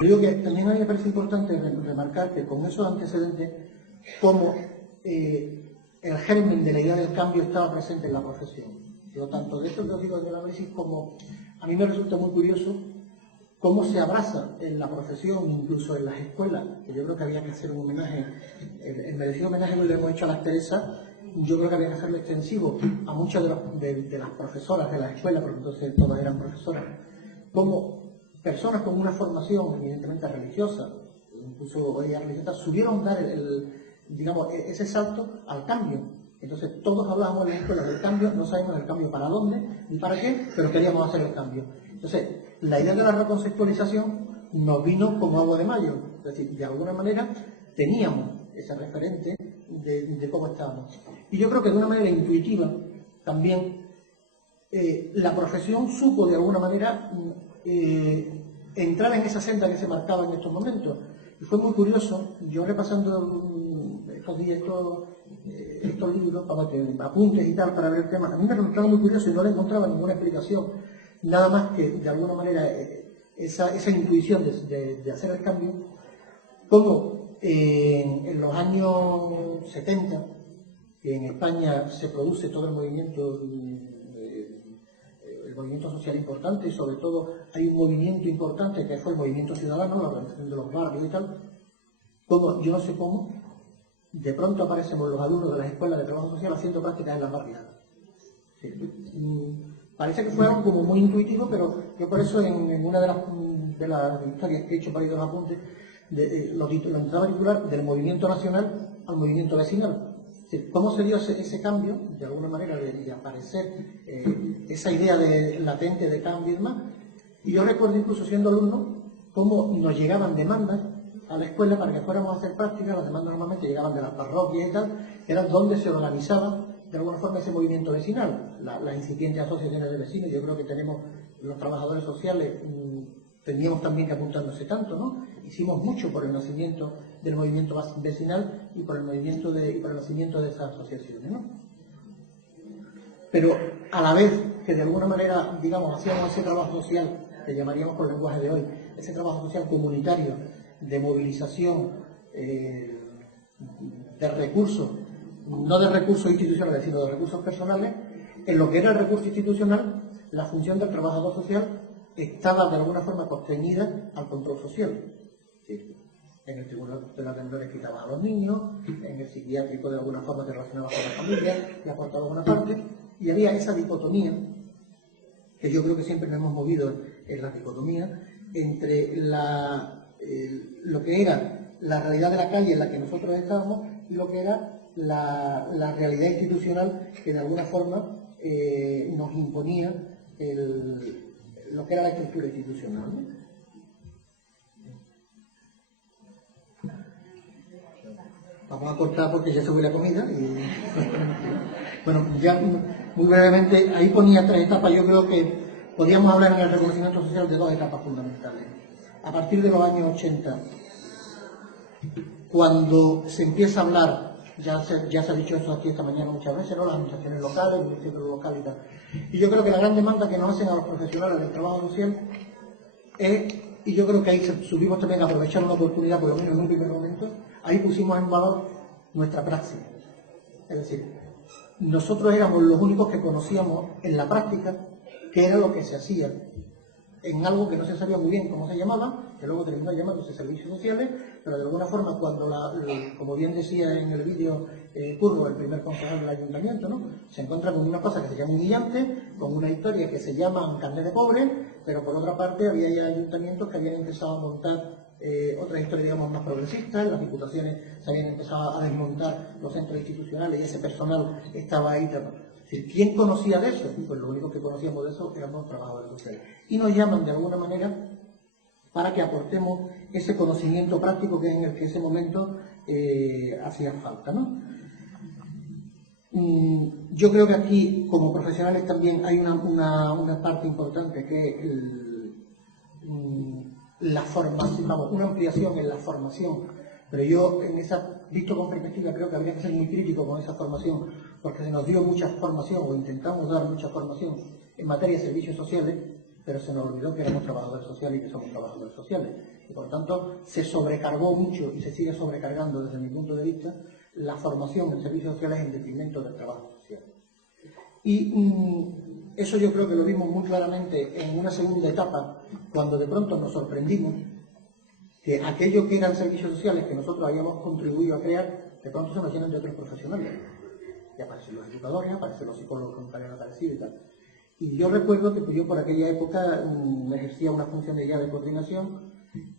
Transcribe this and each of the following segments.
Digo que también a mí me parece importante remarcar que con esos antecedentes, como el germen de la idea del cambio estaba presente en la profesión. Digo, tanto de esto que os digo del análisis como a mí me resulta muy curioso cómo se abraza en la profesión, incluso en las escuelas, que yo creo que había que hacer un homenaje, el merecido homenaje que le hemos hecho a las Teresas, yo creo que había que hacerlo extensivo a muchas de las profesoras de la escuela, porque entonces todas eran profesoras, como personas con una formación evidentemente religiosa, incluso hoy religiosa, subieron dar digamos, ese salto al cambio. Entonces todos hablábamos en la escuela del cambio, no sabemos el cambio para dónde ni para qué, pero queríamos hacer el cambio. Entonces, la idea de la reconceptualización nos vino como agua de mayo, es decir, de alguna manera teníamos ese referente de cómo estábamos. Y yo creo que de una manera intuitiva también la profesión supo de alguna manera entrar en esa senda que se marcaba en estos momentos. Y fue muy curioso, yo repasando estos días, estos libros, apuntes y tal, para ver el tema, a mí me resultaba muy curioso y no le encontraba ninguna explicación, nada más que de alguna manera esa intuición de hacer el cambio, como en los años 70, que en España se produce todo el movimiento social importante, y sobre todo hay un movimiento importante que fue el movimiento ciudadano, la organización de los barrios y tal, como yo no sé cómo, de pronto aparecemos los alumnos de las escuelas de trabajo social haciendo prácticas en las barriadas. Parece que fue algo como muy intuitivo, pero yo por eso en una de las historias que he hecho para ir a los apuntes, lo intentaba titular del movimiento nacional al movimiento vecinal. ¿Cómo se dio ese cambio, de alguna manera, de aparecer esa idea latente de cambio y demás? Y yo recuerdo incluso siendo alumno, cómo nos llegaban demandas a la escuela para que fuéramos a hacer prácticas. Las demandas normalmente llegaban de las parroquias y tal, que eran donde se organizaba de alguna forma ese movimiento vecinal, las incipientes asociaciones de vecinos. Yo creo que tenemos, los trabajadores sociales, teníamos también que apuntándose tanto, ¿no? Hicimos mucho por el nacimiento del movimiento vecinal y por el movimiento y por el nacimiento de esas asociaciones, ¿no? Pero a la vez que de alguna manera, digamos, hacíamos ese trabajo social, que llamaríamos por el lenguaje de hoy, ese trabajo social comunitario, de movilización, de recursos, no de recursos institucionales, sino de recursos personales, en lo que era el recurso institucional, la función del trabajador social estaba de alguna forma constreñida al control social. En el tribunal de las menores quitaban a los niños, en el psiquiátrico de alguna forma te relacionabas con la familia, le aportabas una parte, y había esa dicotomía, que yo creo que siempre nos hemos movido en la dicotomía, entre lo que era la realidad de la calle en la que nosotros estábamos y lo que era la realidad institucional que de alguna forma nos imponía lo que era la estructura institucional, ¿no? Vamos a cortar porque ya se fue la comida y bueno, ya muy brevemente, ahí ponía 3 etapas. Yo creo que podríamos hablar en el reconocimiento social de 2 etapas fundamentales. A partir de los años 80, cuando se empieza a hablar, ya se ha dicho eso aquí esta mañana muchas veces, ¿no? Las administraciones locales, el centro local y tal. Y yo creo que la gran demanda que nos hacen a los profesionales del trabajo social es, y yo creo que ahí subimos también a aprovechar una oportunidad, por lo menos en un primer momento, ahí pusimos en valor nuestra praxis. Es decir, nosotros éramos los únicos que conocíamos en la práctica qué era lo que se hacía en algo que no se sabía muy bien cómo se llamaba, que luego terminó llamándose servicios sociales, pero de alguna forma cuando, como bien decía en el vídeo Curro, el primer concejal del ayuntamiento, ¿no? Se encuentra con una cosa que se llama humillante, con una historia que se llama carnet de pobre, pero por otra parte había ya ayuntamientos que habían empezado a montar otras historias, digamos, más progresistas. Las diputaciones se habían empezado a desmontar los centros institucionales y ese personal estaba ahí. ¿Quién conocía de eso? Pues lo único que conocíamos de eso éramos trabajadores sociales. Y nos llaman de alguna manera para que aportemos ese conocimiento práctico que en ese momento hacía falta, ¿no? Yo creo que aquí, como profesionales, también hay una parte importante que es la formación, vamos, una ampliación en la formación. Pero yo, visto con perspectiva, creo que habría que ser muy crítico con esa formación, porque se nos dio mucha formación, o intentamos dar mucha formación en materia de servicios sociales, pero se nos olvidó que éramos trabajadores sociales y que somos trabajadores sociales. Y por tanto, se sobrecargó mucho y se sigue sobrecargando desde mi punto de vista la formación en servicios sociales en detrimento del trabajo social. Y eso yo creo que lo vimos muy claramente en una segunda etapa, cuando de pronto nos sorprendimos que aquello que eran servicios sociales que nosotros habíamos contribuido a crear, de pronto se nos llenan de otros profesionales. Y aparecen los educadores, aparecen los psicólogos que nunca habían aparecido y tal. Y yo recuerdo que yo por aquella época ejercía una función ya de coordinación,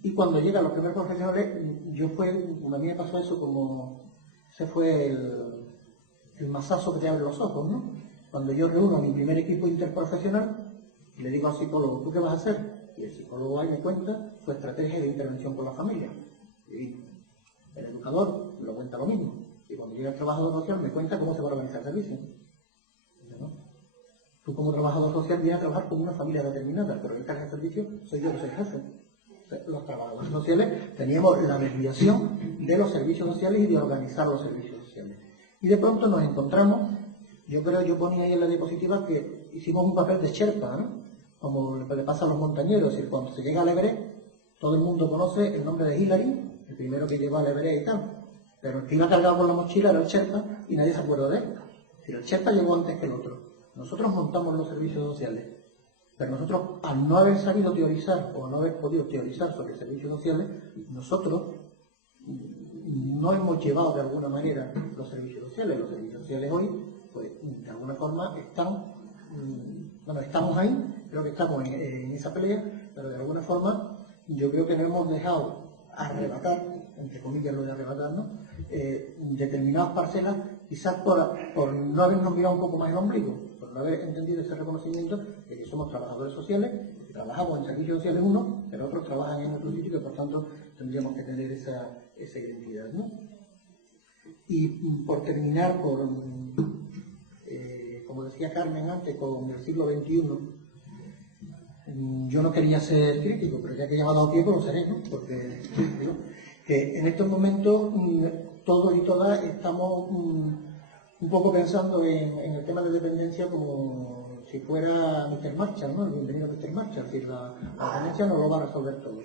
y cuando llegan los primeros profesionales, a mí me pasó eso como, ese fue el mazazo que te abre los ojos, ¿no? Cuando yo reúno a mi primer equipo interprofesional y le digo al psicólogo, ¿tú qué vas a hacer? Y el psicólogo ahí me cuenta su estrategia de intervención con la familia. Y el educador me lo cuenta lo mismo. Y cuando llega el trabajador social me cuenta cómo se va a organizar el servicio. ¿No? Tú como trabajador social vienes a trabajar con una familia determinada, pero el jefe de servicio soy yo que soy jefe. Los trabajadores sociales teníamos la desviación de los servicios sociales y de organizar los servicios sociales. Y de pronto nos encontramos, yo ponía ahí en la diapositiva que hicimos un papel de Sherpa, ¿no? Como le pasa a los montañeros, y cuando se llega al Everest, todo el mundo conoce el nombre de Hillary, el primero que llegó al Everest y tal, pero el que iba cargado con la mochila era el Sherpa y nadie se acuerda de él. Es decir, el Sherpa llegó antes que el otro. Nosotros montamos los servicios sociales, pero nosotros, al no haber sabido teorizar o no haber podido teorizar sobre servicios sociales, nosotros no hemos llevado de alguna manera los servicios sociales. Los servicios sociales hoy, pues, de alguna forma estamos ahí, creo que estamos en esa pelea, pero de alguna forma yo creo que no hemos dejado arrebatar, entre comillas lo de arrebatar, ¿no? Determinadas parcelas, quizás por no habernos mirado un poco más el ombligo, por no haber entendido ese reconocimiento de que somos trabajadores sociales, que trabajamos en servicios sociales unos, pero otros trabajan en otro sitio y que por tanto tendríamos que tener esa identidad, ¿no? Y por terminar, como decía Carmen antes, con el siglo XXI, yo no quería ser crítico, pero ya que ya me ha dado tiempo lo seré, ¿no? Porque digo que en estos momentos todos y todas estamos un poco pensando en el tema de dependencia como si fuera Mr. Marshall, ¿no? El bienvenido Mr. Marshall, es decir, la dependencia no lo va a resolver todo.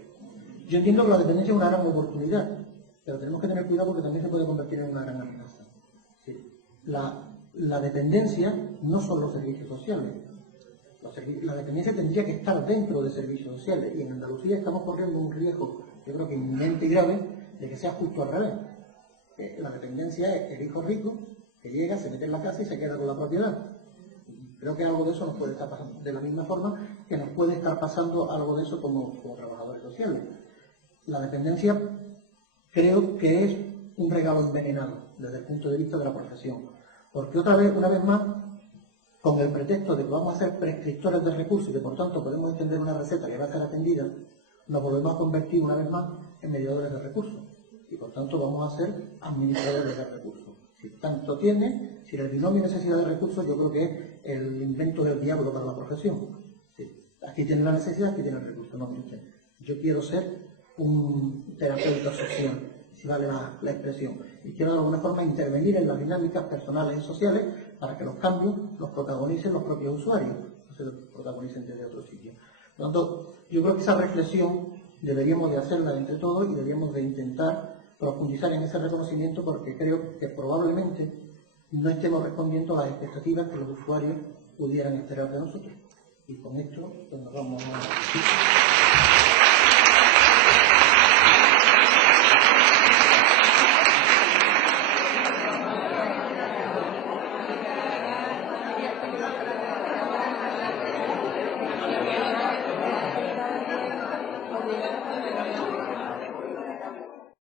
Yo entiendo que la dependencia es una gran oportunidad, pero tenemos que tener cuidado porque también se puede convertir en una gran amenaza. ¿Sí? La dependencia no son los servicios sociales. La dependencia tendría que estar dentro de servicios sociales, y en Andalucía estamos corriendo un riesgo, yo creo que inminente y grave, de que sea justo al revés. La dependencia es el hijo rico que llega, se mete en la casa y se queda con la propiedad. Creo que algo de eso nos puede estar pasando, de la misma forma que nos puede estar pasando algo de eso como trabajadores sociales. La dependencia creo que es un regalo envenenado desde el punto de vista de la profesión, porque una vez más, con el pretexto de que vamos a ser prescriptores de recursos y que por tanto podemos extender una receta que va a ser atendida, nos volvemos a convertir una vez más en mediadores de recursos y por tanto vamos a ser administradores de recursos. Si tanto tiene, si el binomio necesidad de recursos, yo creo que es el invento del diablo para la profesión. Sí, aquí tiene la necesidad, aquí tiene el recurso. No, usted. Yo quiero ser un terapeuta social, si vale la expresión, y quiero de alguna forma intervenir en las dinámicas personales y sociales para que los cambios los protagonicen los propios usuarios, no se los protagonicen desde otro sitio. Por lo tanto, yo creo que esa reflexión deberíamos de hacerla entre todos y deberíamos de intentar profundizar en ese reconocimiento, porque creo que probablemente no estemos respondiendo a las expectativas que los usuarios pudieran esperar de nosotros. Y con esto pues nos vamos a...